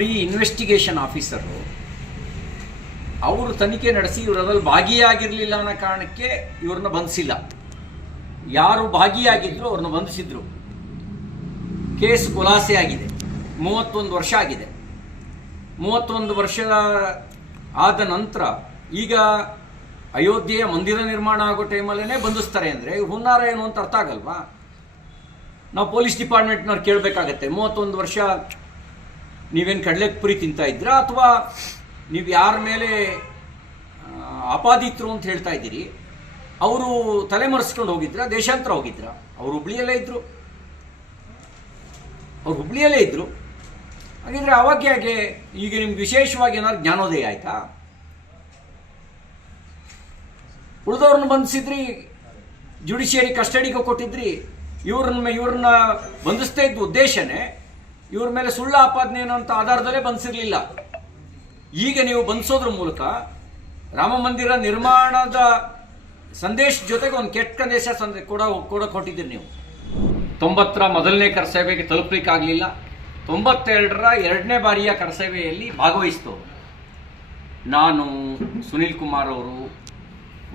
ನೋಡಿ, investigation officer ಅವರು ತನಿಖೆ ನಡೆಸಿ ಇವರಲ್ಲಿ ಭಾಗಿಯಾಗಿರಲಿಲ್ಲ ಅನ್ನೋ ಕಾರಣಕ್ಕೆ ಇವ್ರನ್ನ ಬಂಧಿಸಿಲ್ಲ. ಯಾರು ಭಾಗಿಯಾಗಿದ್ರು ಅವ್ರನ್ನ ಬಂಧಿಸಿದ್ರು. ಕೇಸ್ ಖುಲಾಸೆ ಆಗಿದೆ. 31 ವರ್ಷ ಆಗಿದೆ. 31 ವರ್ಷ ಆದ ನಂತರ ಈಗ ಅಯೋಧ್ಯೆಯ ಮಂದಿರ ನಿರ್ಮಾಣ ಆಗೋ ಟೈಮಲ್ಲೇ ಬಂಧಿಸ್ತಾರೆ ಅಂದರೆ ಹುನ್ನಾರ ಏನು ಅಂತ ಅರ್ಥ ಆಗಲ್ವಾ? ನಾವು ಪೊಲೀಸ್ ಡಿಪಾರ್ಟ್ಮೆಂಟ್ನವ್ರು ಕೇಳಬೇಕಾಗತ್ತೆ, 31 ವರ್ಷ ನೀವೇನು ಕಡಲೆಪುರಿ ತಿಂತಾ ಇದ್ದೀರಾ ಅಥವಾ ನೀವು ಯಾರ ಮೇಲೆ ಅಪಾದಿತರು ಅಂತ ಹೇಳ್ತಾ ಇದ್ದೀರಿ? ಅವರು ತಲೆಮರೆಸ್ಕೊಂಡು ಹೋಗಿದ್ರಾ? ದೇಶಾಂತರ ಹೋಗಿದ್ರಾ? ಅವರು ಹುಬ್ಳಿಯಲ್ಲೇ ಇದ್ದರು. ಹಾಗಿದ್ರೆ ಅವಾಗ ಯಾಕೆ ಈಗ ನಿಮ್ಗೆ ವಿಶೇಷವಾಗಿ ಏನಾದ್ರು ಜ್ಞಾನೋದಯ ಆಯ್ತಾ? ಉಳಿದವ್ರನ್ನ ಬಂಧಿಸಿದ್ರಿ, ಜುಡಿಷಿಯರಿ ಕಸ್ಟಡಿಗೆ ಕೊಟ್ಟಿದ್ರಿ. ಇವ್ರನ್ನ ಬಂಧಿಸ್ತಾ ಇದ್ದ ಉದ್ದೇಶನೇ ಇವ್ರ ಮೇಲೆ ಸುಳ್ಳು ಆಪಾದನೆ ಏನೋ ಅಂತ ಆಧಾರದಲ್ಲೇ ಬಂಧಿಸಿರ್ಲಿಲ್ಲ. ಈಗ ನೀವು ಬಂಧಿಸೋದ್ರ ಮೂಲಕ ರಾಮ ಮಂದಿರ ನಿರ್ಮಾಣದ ಸಂದೇಶ ಜೊತೆಗೆ ಒಂದು ಕೆಟ್ಟ ಸಂದೇಶ ಕೂಡ ಕೊಟ್ಟಿದ್ದೀರಿ. ನೀವು 90ರ ಮೊದಲನೇ ಕರಸೇವೆಗೆ ತಲುಪಲಿಕ್ಕಾಗಲಿಲ್ಲ. 92ರ 2ನೇ ಬಾರಿಯ ಕರಸೇವೆಯಲ್ಲಿ ಭಾಗವಹಿಸಿದವರು ನಾನು, ಸುನೀಲ್ ಕುಮಾರ್ ಅವರು,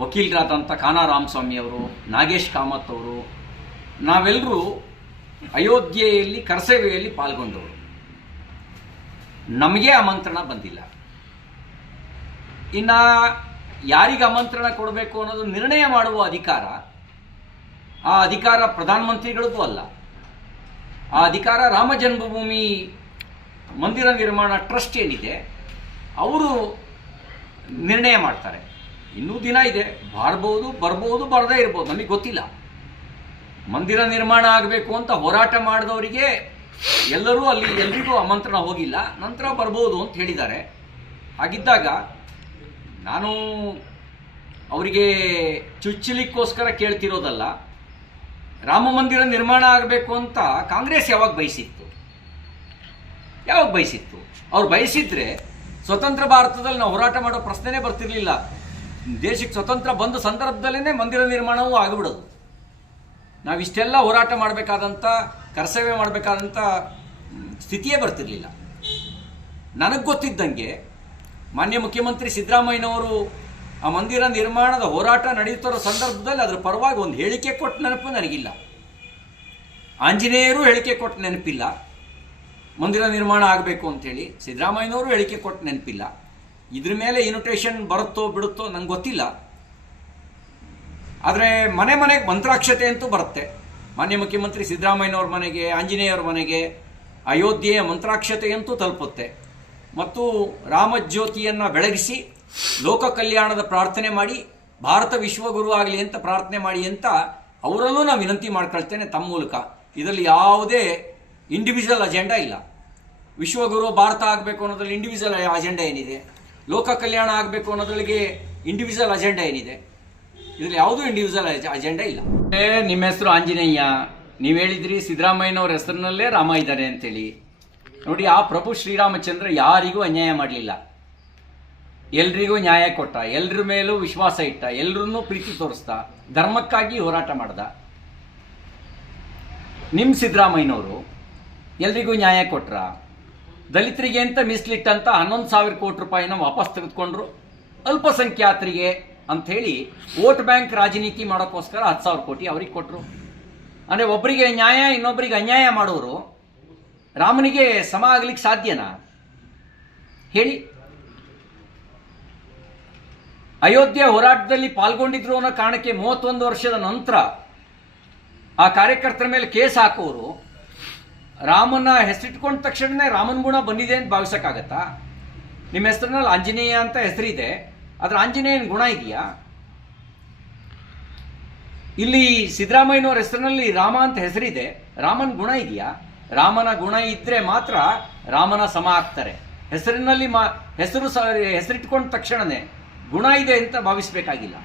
ವಕೀಲರಾದಂಥ ಕಾನಾ ರಾಮಸ್ವಾಮಿ ಅವರು, ನಾಗೇಶ್ ಕಾಮತ್ ಅವರು, ನಾವೆಲ್ಲರೂ ಅಯೋಧ್ಯೆಯಲ್ಲಿ ಕರಸೇವೆಯಲ್ಲಿ ಪಾಲ್ಗೊಂಡವರು. ನಮಗೆ ಆಮಂತ್ರಣ ಬಂದಿಲ್ಲ. ಇನ್ನು ಯಾರಿಗೆ ಆಮಂತ್ರಣ ಕೊಡಬೇಕು ಅನ್ನೋದು ನಿರ್ಣಯ ಮಾಡುವ ಅಧಿಕಾರ, ಆ ಅಧಿಕಾರ ಪ್ರಧಾನಮಂತ್ರಿಗಳದ್ದು ಅಲ್ಲ. ಆ ಅಧಿಕಾರ ರಾಮ ಜನ್ಮಭೂಮಿ ಮಂದಿರ ನಿರ್ಮಾಣ ಟ್ರಸ್ಟ್ ಏನಿದೆ ಅವರು ನಿರ್ಣಯ ಮಾಡ್ತಾರೆ. ಇನ್ನೂ ದಿನ ಇದೆ, ಬರ್ಬೋದು ಬರದೇ ಇರ್ಬೋದು, ನಮಗೆ ಗೊತ್ತಿಲ್ಲ. ಮಂದಿರ ನಿರ್ಮಾಣ ಆಗಬೇಕು ಅಂತ ಹೋರಾಟ ಮಾಡಿದವರಿಗೆ ಎಲ್ರಿಗೂ ಆಮಂತ್ರಣ ಹೋಗಿಲ್ಲ, ನಂತರ ಬರ್ಬೋದು ಅಂತ ಹೇಳಿದ್ದಾರೆ. ಹಾಗಿದ್ದಾಗ ನಾನು ಅವರಿಗೆ ಚುಚ್ಚಲಿಕ್ಕೋಸ್ಕರ ಕೇಳ್ತಿರೋದಲ್ಲ. ರಾಮ ಮಂದಿರ ನಿರ್ಮಾಣ ಆಗಬೇಕು ಅಂತ ಕಾಂಗ್ರೆಸ್ ಯಾವಾಗ ಬಯಸಿತ್ತು? ಅವ್ರು ಬಯಸಿದ್ರೆ ಸ್ವತಂತ್ರ ಭಾರತದಲ್ಲಿ ನಾವು ಹೋರಾಟ ಮಾಡೋ ಪ್ರಶ್ನೆನೇ ಬರ್ತಿರ್ಲಿಲ್ಲ. ದೇಶಕ್ಕೆ ಸ್ವತಂತ್ರ ಬಂದ ಸಂದರ್ಭದಲ್ಲೇ ಮಂದಿರ ನಿರ್ಮಾಣವೂ ಆಗಿಬಿಡೋದು. ನಾವಿಷ್ಟೆಲ್ಲ ಹೋರಾಟ ಮಾಡಬೇಕಾದಂಥ, ಕರಸೇವೆ ಮಾಡಬೇಕಾದಂಥ ಸ್ಥಿತಿಯೇ ಬರ್ತಿರ್ಲಿಲ್ಲ. ನನಗೆ ಗೊತ್ತಿದ್ದಂಗೆ ಮಾನ್ಯ ಮುಖ್ಯಮಂತ್ರಿ ಸಿದ್ದರಾಮಯ್ಯನವರು ಆ ಮಂದಿರ ನಿರ್ಮಾಣದ ಹೋರಾಟ ನಡೆಯುತ್ತಿರೋ ಸಂದರ್ಭದಲ್ಲಿ ಅದರ ಪರವಾಗಿ ಒಂದು ಹೇಳಿಕೆ ಕೊಟ್ಟ ನೆನಪು ನನಗಿಲ್ಲ. ಆಂಜನೇಯರು ಹೇಳಿಕೆ ಕೊಟ್ಟ ನೆನಪಿಲ್ಲ. ಮಂದಿರ ನಿರ್ಮಾಣ ಆಗಬೇಕು ಅಂಥೇಳಿ ಸಿದ್ದರಾಮಯ್ಯನವರು ಹೇಳಿಕೆ ಕೊಟ್ಟ ನೆನಪಿಲ್ಲ. ಇದ್ರ ಮೇಲೆ ಇನ್ವಿಟೇಷನ್ ಬರುತ್ತೋ ಬಿಡುತ್ತೋ ನಂಗೆ ಗೊತ್ತಿಲ್ಲ. ಆದರೆ ಮನೆಗೆ ಮಂತ್ರಾಕ್ಷತೆ ಅಂತೂ ಬರುತ್ತೆ. ಮಾನ್ಯ ಮುಖ್ಯಮಂತ್ರಿ ಸಿದ್ದರಾಮಯ್ಯನವ್ರ ಮನೆಗೆ, ಆಂಜನೇಯವ್ರ ಮನೆಗೆ ಅಯೋಧ್ಯೆಯ ಮಂತ್ರಾಕ್ಷತೆಯಂತೂ ತಲುಪುತ್ತೆ. ಮತ್ತು ರಾಮಜ್ಯೋತಿಯನ್ನು ಬೆಳಗಿಸಿ ಲೋಕ ಕಲ್ಯಾಣದ ಪ್ರಾರ್ಥನೆ ಮಾಡಿ, ಭಾರತ ವಿಶ್ವಗುರು ಆಗಲಿ ಅಂತ ಪ್ರಾರ್ಥನೆ ಮಾಡಿ ಅಂತ ಅವರಲ್ಲೂ ನಾನು ವಿನಂತಿ ಮಾಡ್ಕೊಳ್ತೇನೆ ತಮ್ಮ ಮೂಲಕ. ಇದರಲ್ಲಿ ಯಾವುದೇ ಇಂಡಿವಿಜುವಲ್ ಅಜೆಂಡಾ ಇಲ್ಲ. ವಿಶ್ವಗುರು ಭಾರತ ಆಗಬೇಕು ಅನ್ನೋದ್ರಲ್ಲಿ ಇಂಡಿವಿಜುವಲ್ ಅಜೆಂಡಾ ಏನಿದೆ? ಲೋಕ ಕಲ್ಯಾಣ ಆಗಬೇಕು ಅನ್ನೋದ್ರೊಳಗೆ ಇಂಡಿವಿಜುವಲ್ ಅಜೆಂಡಾ ಏನಿದೆ? ಇದರಲ್ಲಿ ಯಾವುದೂ ಇಂಡಿವಿಜುವಲ್ ಅಜೆಂಡಾ ಇಲ್ಲ. ನಿಮ್ಮ ಹೆಸರು ಆಂಜನೇಯ, ನೀವು ಹೇಳಿದ್ರಿ ಸಿದ್ದರಾಮಯ್ಯನವ್ರ ಹೆಸರಿನಲ್ಲೇ ರಾಮ ಇದ್ದಾರೆ ಅಂತೇಳಿ. ನೋಡಿ, ಆ ಪ್ರಭು ಶ್ರೀರಾಮಚಂದ್ರ ಯಾರಿಗೂ ಅನ್ಯಾಯ ಮಾಡಲಿಲ್ಲ, ಎಲ್ರಿಗೂ ನ್ಯಾಯ ಕೊಟ್ಟ, ಎಲ್ರ ಮೇಲೂ ವಿಶ್ವಾಸ ಇಟ್ಟ, ಎಲ್ರನ್ನೂ ಪ್ರೀತಿ ತೋರಿಸ್ದ, ಧರ್ಮಕ್ಕಾಗಿ ಹೋರಾಟ ಮಾಡ್ದ. ನಿಮ್ಮ ಸಿದ್ದರಾಮಯ್ಯನವರು ಎಲ್ರಿಗೂ ನ್ಯಾಯ ಕೊಟ್ರ? ದಲಿತರಿಗೆ ಅಂತ ಮೀಸಲಿಟ್ಟಂತ 11,000 ಕೋಟಿ ರೂಪಾಯಿನ ವಾಪಸ್ ತೆಗೆದುಕೊಂಡ್ರು. ಅಲ್ಪಸಂಖ್ಯಾತರಿಗೆ ಅಂಥೇಳಿ ವೋಟ್ ಬ್ಯಾಂಕ್ ರಾಜನೀತಿ ಮಾಡೋಕ್ಕೋಸ್ಕರ 10,000 ಕೋಟಿ ಅವ್ರಿಗೆ ಕೊಟ್ಟರು. ಅಂದರೆ ಒಬ್ಬರಿಗೆ ನ್ಯಾಯ, ಇನ್ನೊಬ್ಬರಿಗೆ ಅನ್ಯಾಯ ಮಾಡೋರು ರಾಮನಿಗೆ ಸಮ ಆಗ್ಲಿಕ್ಕೆ ಸಾಧ್ಯನಾ ಹೇಳಿ? ಅಯೋಧ್ಯೆ ಹೋರಾಟದಲ್ಲಿ ಪಾಲ್ಗೊಂಡಿದ್ರು ಅನ್ನೋ ಕಾರಣಕ್ಕೆ 31 ವರ್ಷದ ನಂತರ ಆ ಕಾರ್ಯಕರ್ತರ ಮೇಲೆ ಕೇಸ್ ಹಾಕೋರು ರಾಮನ ಹೆಸರಿಟ್ಕೊಂಡ ತಕ್ಷಣನೇ ರಾಮನ ಗುಣ ಬಂದಿದೆ ಅಂತ ಭಾವಿಸೋಕ್ಕಾಗತ್ತಾ? ನಿಮ್ಮ ಹೆಸರಿನಲ್ಲಿ ಆಂಜನೇಯ ಅಂತ ಹೆಸರಿದೆ, ಆದರೆ ಆಂಜನೇಯನ ಗುಣ ಇದೆಯಾ? ಇಲ್ಲಿ ಸಿದ್ದರಾಮಯ್ಯನವ್ರ ಹೆಸರಿನಲ್ಲಿ ರಾಮ ಅಂತ ಹೆಸರಿದೆ, ರಾಮನ ಗುಣ ಇದೆಯಾ? ರಾಮನ ಗುಣ ಇದ್ರೆ ಮಾತ್ರ ರಾಮನ ಸಮ ಆಗ್ತಾರೆ. ಹೆಸರಿನಲ್ಲಿ ಹೆಸರಿಟ್ಕೊಂಡ ತಕ್ಷಣನೇ ಗುಣ ಇದೆ ಅಂತ ಭಾವಿಸಬೇಕಾಗಿಲ್ಲ.